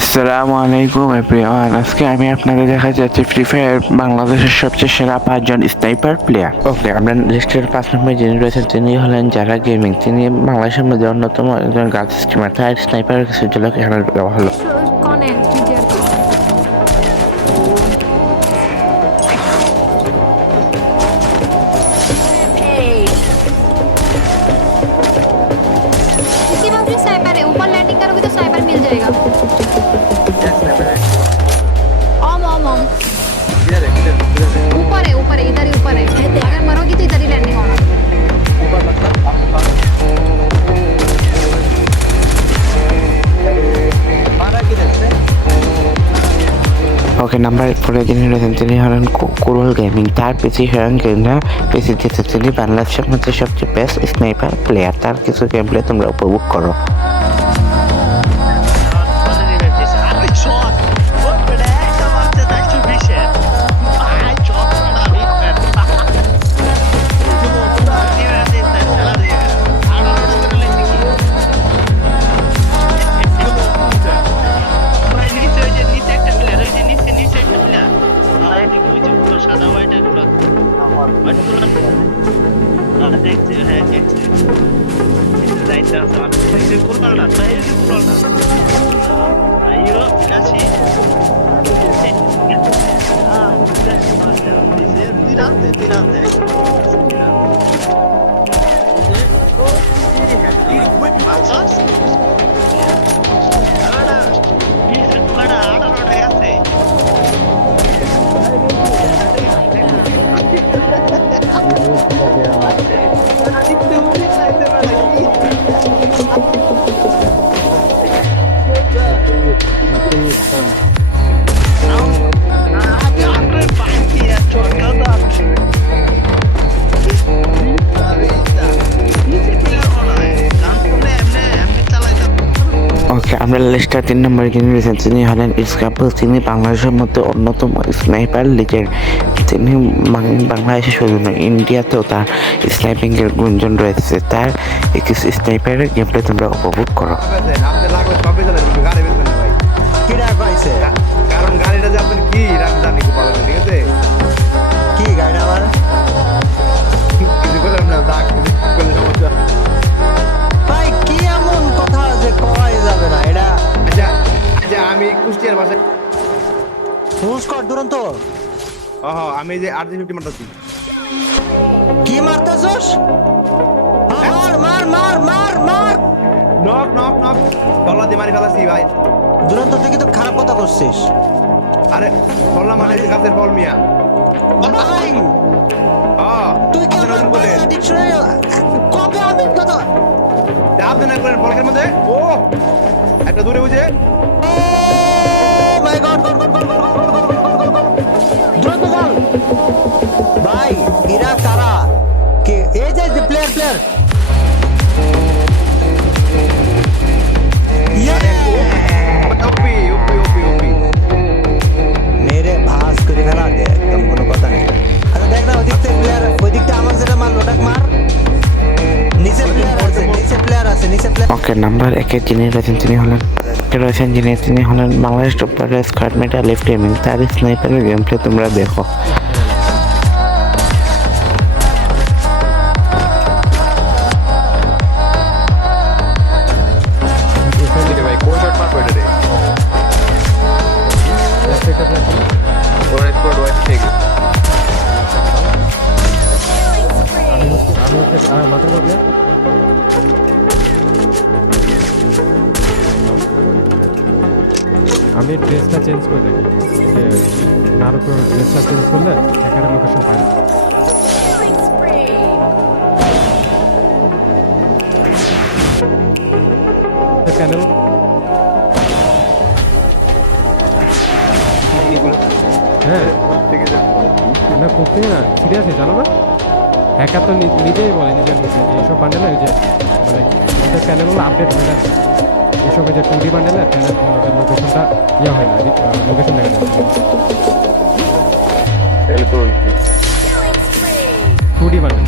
আসসালামু আলাইকুম এভরিওয়ান। আজকে আমি আপনাদের দেখা যাচ্ছে ফ্রি ফায়ার বাংলাদেশের সবচেয়ে সেরা 5 জন স্নাইপার প্লেয়ার। ওকে, আমরা লিস্টের 5 নম্বর যিনি রয়েছেন তিনি হলেন যারা গেমিং। তিনি বাংলাদেশের মধ্যে অন্যতম একজন গার্লস স্ট্রিমার। তার স্নাইপারের কিছু ঝলক এখানে দেওয়া হলো। स्नाइपर है, ऊपर लैंडिंग करोगे तो स्नाइपर मिल जाएगा। ओम ओम ओम ऊपर है इधर ही ऊपर है। अगर मरोगी तो इधर ही लैंडिंग होगा। ওকে, নাম্বার 4 যিনি রয়েছেন তিনি হলেন কুরুল গেমিং। তার পিসি হলেন গেমরা পিসি দিতে তিনি বাংলাদেশের মধ্যে সবচেয়ে বেস্ট স্নাইপার প্লেয়ার। তার কিছু গেম প্লে তোমরা উপভোগ করো। ওকে, আমরা লিস্টার 3 নম্বর যিনি রয়েছেন তিনি হলেন ইসকাপুল। তিনি বাংলাদেশের মধ্যে অন্যতম স্নাইপার লিগের। তিনি বাংলাদেশে শুধু নয়, ইন্ডিয়াতেও তার স্নাইপিংয়ের গুঞ্জন রয়েছে। তার কিছু স্নাইপারের গেমটা তোমরা উপভোগ করো। কারণ গাড়িটা যে আপনার কি রাজধানী পাবেন, ঠিক আছে? কি গাড়িটা আমার কিছু করলাম না, দাগ করলে সমস্যা। ভাই কি এমন কথা যে কওয়াই যাবে না এটা? আচ্ছা আচ্ছা, আমি কুষ্টিয়ার ভাষায় নমস্কার দুরন্ত। আমি যে RG50 মারতাছি। কি মারতাছস? মার মার মার মার মার, নক নক নক, গলা দিয়ে মারি ফেলাছি ভাই। দুরন্ত তুই কি তো খারাপ কথা করছিস? আরে বললাম মানে গাছের ফল মিয়া ভাই। তুই কি নতুন বলে ডিকশনারি কবে আমি কথা আপনি না করেন বলকের মধ্যে? ও একটা দূরে বুঝে। ও মাই গড গড গড গড দুরন্ত বল ভাই। এরা কারা? কে এই যে প্লেয়ার প্লেয়ার মেরে ভাস করে ফেলা দে, একদম কোনো কথা নেই। আচ্ছা দেখ না ওদিক থেকে প্লেয়ার, ওই দিকটা আমার যেটা মারলো ওটাকে মার। নিচে প্লেয়ার আছে, নিচে প্লেয়ার আছে, নিচে প্লেয়ার। ওকে, নাম্বার 1 যিনি রয়েছেন তিনি হলেন বাংলাদেশ টপার স্কোয়াড মেটা লেফট গেমিং। তার স্নাইপারের গেম প্লে তোমরা দেখো। আমি ড্রেসটা চেঞ্জ করে দেখি, নারুটোর ড্রেসটা চেঞ্জ করলে এখানে লোকেশন পাই না। প্যানেল হ্যাঁ না করতে না, সিরিয়াসলি জানো না? হ্যাকার তো নিজেই বলে নিজের নিচে যে এইসব বান্ডেলে ওই যে মানে প্যানেলগুলো আপডেট হয় না, এসব যে 2D বান্ডেলে প্যানেল লোকেশনটা ইয়ে হয় না, লোকেশন দেখা যায় 2D বান্ডেল।